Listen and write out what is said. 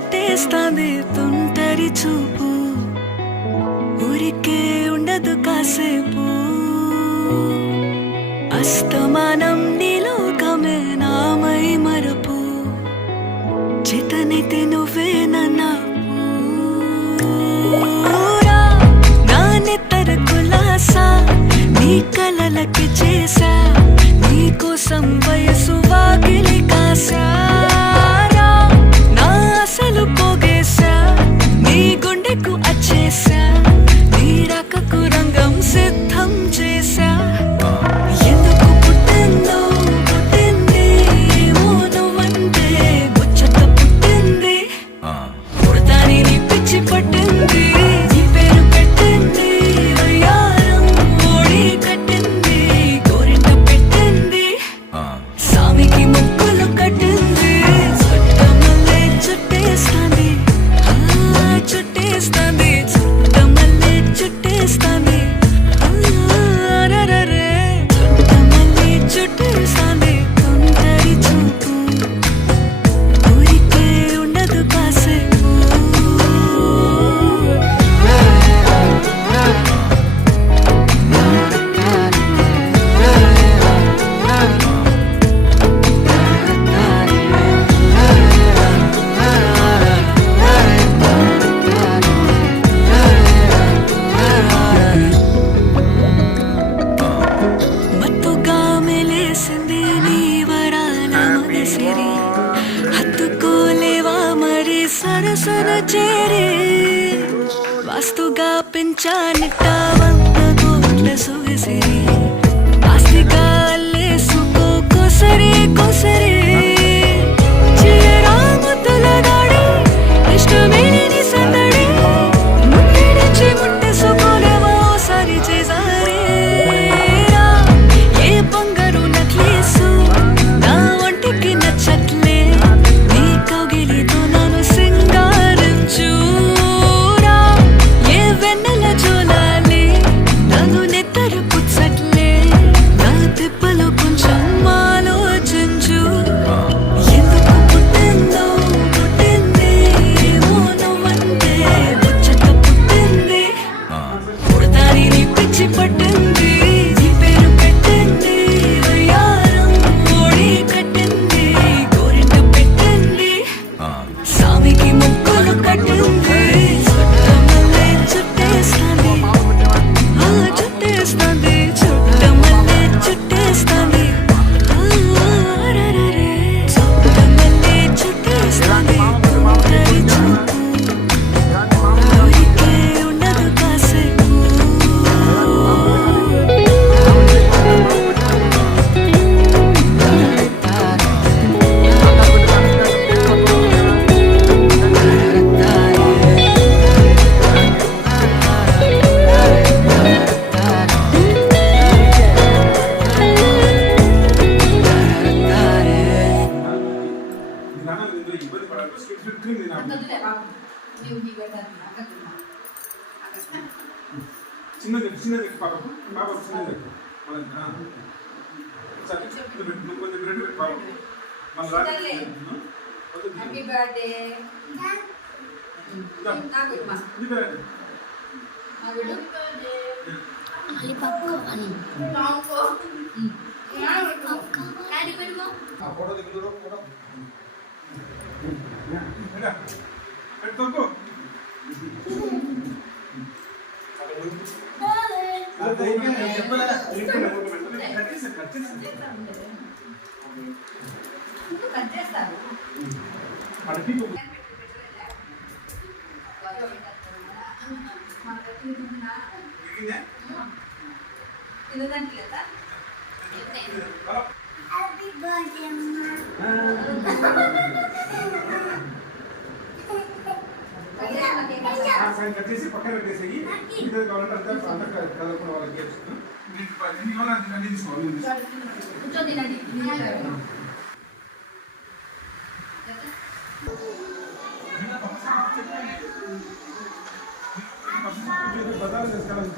చుట్టేస్తాంది తుంటరి చూపు ఊరికే ఉండదు కాసేపు అస్తమానం నీలోకమే నామై మరపు చేతనైతే నువ్వే నా నెత్తర కులాసా నీ కలలకి చేసా నీ కోసం వయసు వాకిలి కాసా నా అసలు పోగేసా నీ గుండెకు అచ్చేసా నీ రకకు రంగం సిద్ధం చేసా ఎందుకు పుట్టిందో పుట్టింది ఏమో నువ్వంటే ముచ్చట పుట్టింది పుడతాని నీ పిచ్చి పట్టింది సరసన చేరే వాస్తుగా పెంచానిట్ట 100 కోట్ల సొగసిరి ఆస్తిగా అల్లేసుకో కొసరి కొసరి చిరాముతుల దాడి ఇష్టమేని సందడి ముట్టిడిచి ముట్టేసుకోలేవా ఓసారి చేసారే ఏ బంగారు నక్లీసు నా ఒంటికి నచ్చట్లే నీ కౌగిలితో చిన్నది పాపకు చిన్నది కొంచెం రెండు పాప హ్యాపీ బర్త్డే కట్టేసి పక్కన పెట్టేసి ఇద్దరు కావాలంటే అంతా చదువుకున్న వాళ్ళకి అన్ని తీసుకోవాలి బజార్ చేసుకోవాలి